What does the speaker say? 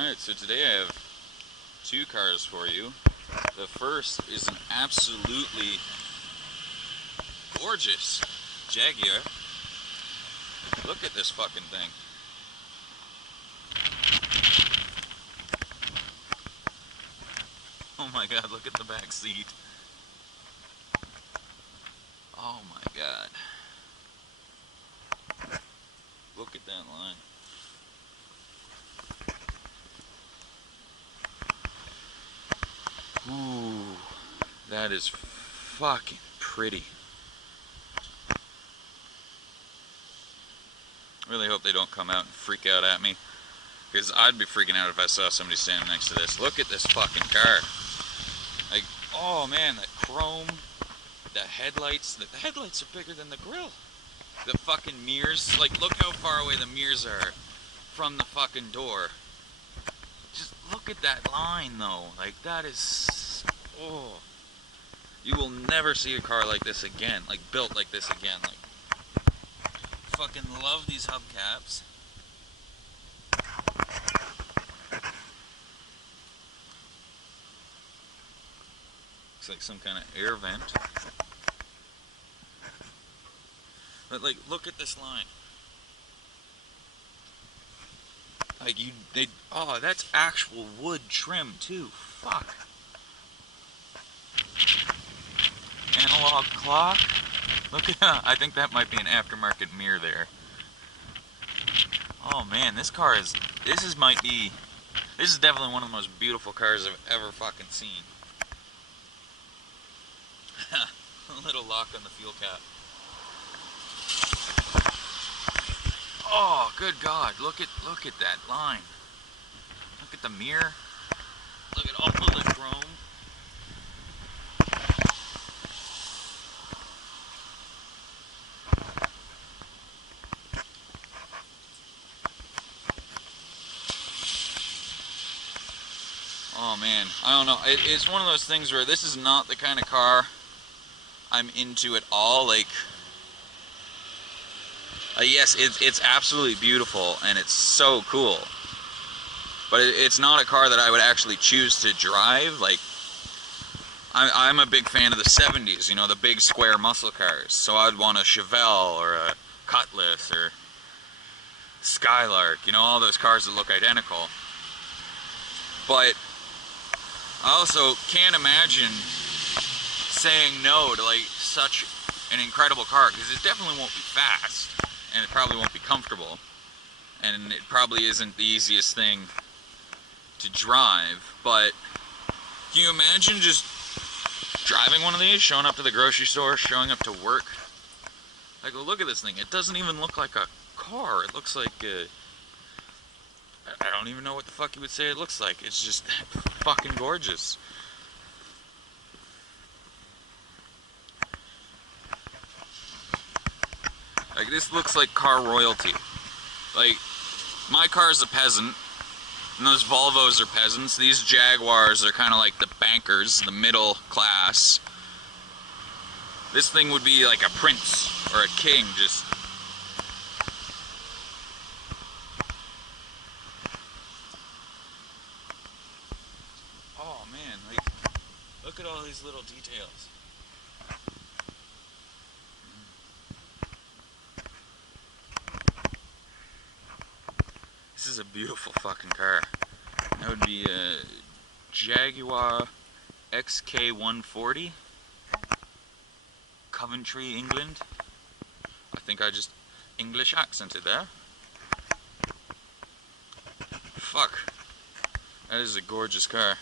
Alright, so today I have two cars for you. The first is an absolutely gorgeous Jaguar. Look at this fucking thing. Oh my god, look at the back seat. Oh my god. Look at that line. Ooh, that is fucking pretty. I really hope they don't come out and freak out at me, because I'd be freaking out if I saw somebody standing next to this. Look at this fucking car. Like, oh man, that chrome, the headlights are bigger than the grille. The fucking mirrors, like, look how far away the mirrors are from the fucking door. Just look at that line though, like that is, oh. You will never see a car like this again, like built like this again. Like, fucking love these hubcaps. Looks like some kind of air vent. But like, look at this line. Like oh, that's actual wood trim too. Fuck. Analog clock. Look at that. I think that might be an aftermarket mirror there. Oh man, this car is, this is definitely one of the most beautiful cars I've ever fucking seen. A little lock on the fuel cap. Oh, good God! Look at that line. Look at the mirror. Look at all of the chrome. Oh man, I don't know. It's one of those things where this is not the kind of car I'm into at all. Like, yes, it's absolutely beautiful and it's so cool, but it's not a car that I would actually choose to drive. Like, I'm a big fan of the 70s, you know, the big square muscle cars. So I'd want a Chevelle or a Cutlass or Skylark, you know, all those cars that look identical. But I also can't imagine saying no to like such an incredible car, because it definitely won't be fast, and it probably won't be comfortable, and it probably isn't the easiest thing to drive. But can you imagine just driving one of these, showing up to the grocery store, showing up to work? Like, well, look at this thing. It doesn't even look like a car. It looks like I don't even know what the fuck you would say it looks like. It's just fucking gorgeous. Like, this looks like car royalty. Like, my car's a peasant, and those Volvos are peasants. These Jaguars are kind of like the bankers, the middle class. This thing would be like a prince or a king, just... Oh man, like, look at all these little details. This is a beautiful fucking car. That would be a Jaguar XK140, Coventry, England. I think I just English accented there. Fuck. That is a gorgeous car.